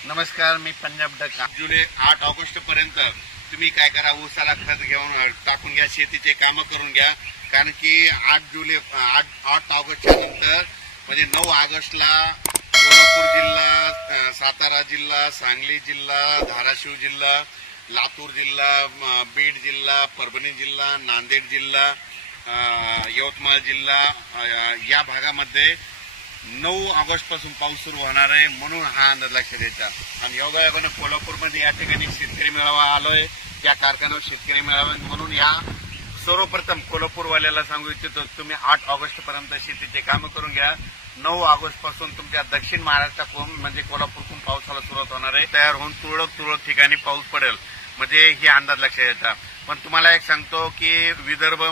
नमस्कार, मी पंजाब डका. जुलै 8 ऑगस्ट पर्यंत तुम्ही काय करा, ऊसाला खत घेऊन टाकून घ्या, शेतीचे कामं करून घ्या. कारण की 8 ऑगस्टच्या नंतर म्हणजे 9 ऑगस्टला कोल्हापूर जिल्हा, सातारा जिल्हा, सांगली जिल्हा, धाराशिव जिल्हा, लातूर जिल्हा, बीड जिल्हा, परभणी जिल्हा, नांदेड जिल्हा, यवतमाळ जिल्हा या भागामध्ये 9 ऑगस्ट पासून पाऊस सुरू होणार आहे. म्हणून हा अंदाज लक्षात द्यायचा. आणि योगायोगाने कोल्हापूरमध्ये या ठिकाणी शेतकरी मेळावा आलोय. त्या कारखान्यावर शेतकरी मेळावा म्हणून या सर्वप्रथम कोल्हापूरवाल्याला सांगू इच्छितो, तुम्ही 8 ऑगस्ट पर्यंत शेतीचे कामं करून घ्या. 9 ऑगस्ट पासून तुमच्या दक्षिण महाराष्ट्राकडून म्हणजे कोल्हापूरकडून पावसाला सुरुवात होणार आहे. तयार होऊन तुरळक ठिकाणी पाऊस पडेल. म्हणजे ही अंदाज लक्षात येतात. पण तुम्हाला एक सांगतो की विदर्भ,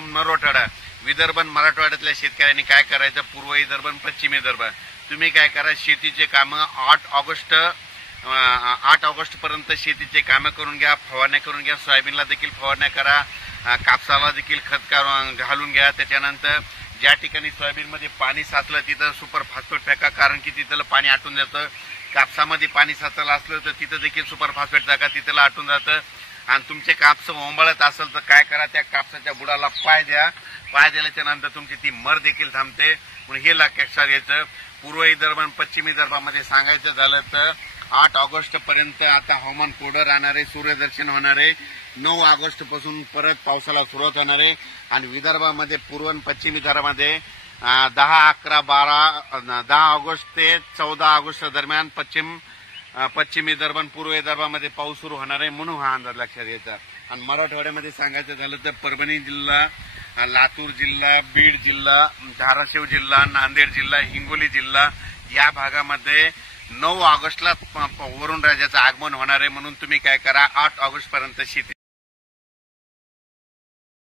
विदर्भ मराठवाड्यातल्या शेतकऱ्यांनी काय करायचं, पूर्व विदर्भ, पश्चिम विदर्भ, तुम्ही काय करा, शेतीचे कामं 8 ऑगस्ट पर्यंत शेतीचे कामं करून घ्या, फवारण्या करून घ्या. सोयाबीनला देखील फवारण्या करा, कापसाला देखील खत घालून घ्या. त्याच्यानंतर ज्या ठिकाणी सोयाबीनमध्ये पाणी साचलं तिथं सुपर फॉस्फेट टाका, कारण की तिथलं पाणी आटून जातं. कापसामध्ये पाणी साचलं असलं तर तिथं देखील सुपर फॉस्फेट टाका, तिथलं आटून जातं. आणि तुमचे कापस ओंबळत असेल तर काय करा, त्या कापसाच्या बुडाला पाय द्या. पाय दिल्याच्या नंतर तुमची ती मर देखील थांबते. म्हणून हे लक्षात घ्यायचं. पूर्व विदर्भ आणि पश्चिम विदर्भामध्ये सांगायचं झालं तर 8 ऑगस्ट पर्यंत आता हवामान कोरडं राहणार आहे, सूर्यदर्शन होणार आहे. 9 ऑगस्ट पासून परत पावसाला सुरुवात होणार आहे. आणि विदर्भामध्ये पूर्व आणि पश्चिम विदर्भामध्ये 10 ऑगस्ट ते 14 ऑगस्ट दरम्यान पश्चिम विदर्भ आणि पूर्व विदर्भामध्ये पाऊस सुरू होणार आहे. म्हणून हा अंदाज लक्षात घ्यायचा. आणि मराठवाड्यामध्ये सांगायचं झालं तर परभणी जिल्हा, लातूर जिल्हा, बीड जिल्हा, धाराशिव जिल्हा, नांदेड जिल्हा, हिंगोली जिल्हा या भागामध्ये 9 ऑगस्टला वरुण राजाचं आगमन होणार आहे. म्हणून तुम्ही काय करा, 8 ऑगस्ट पर्यंत शेती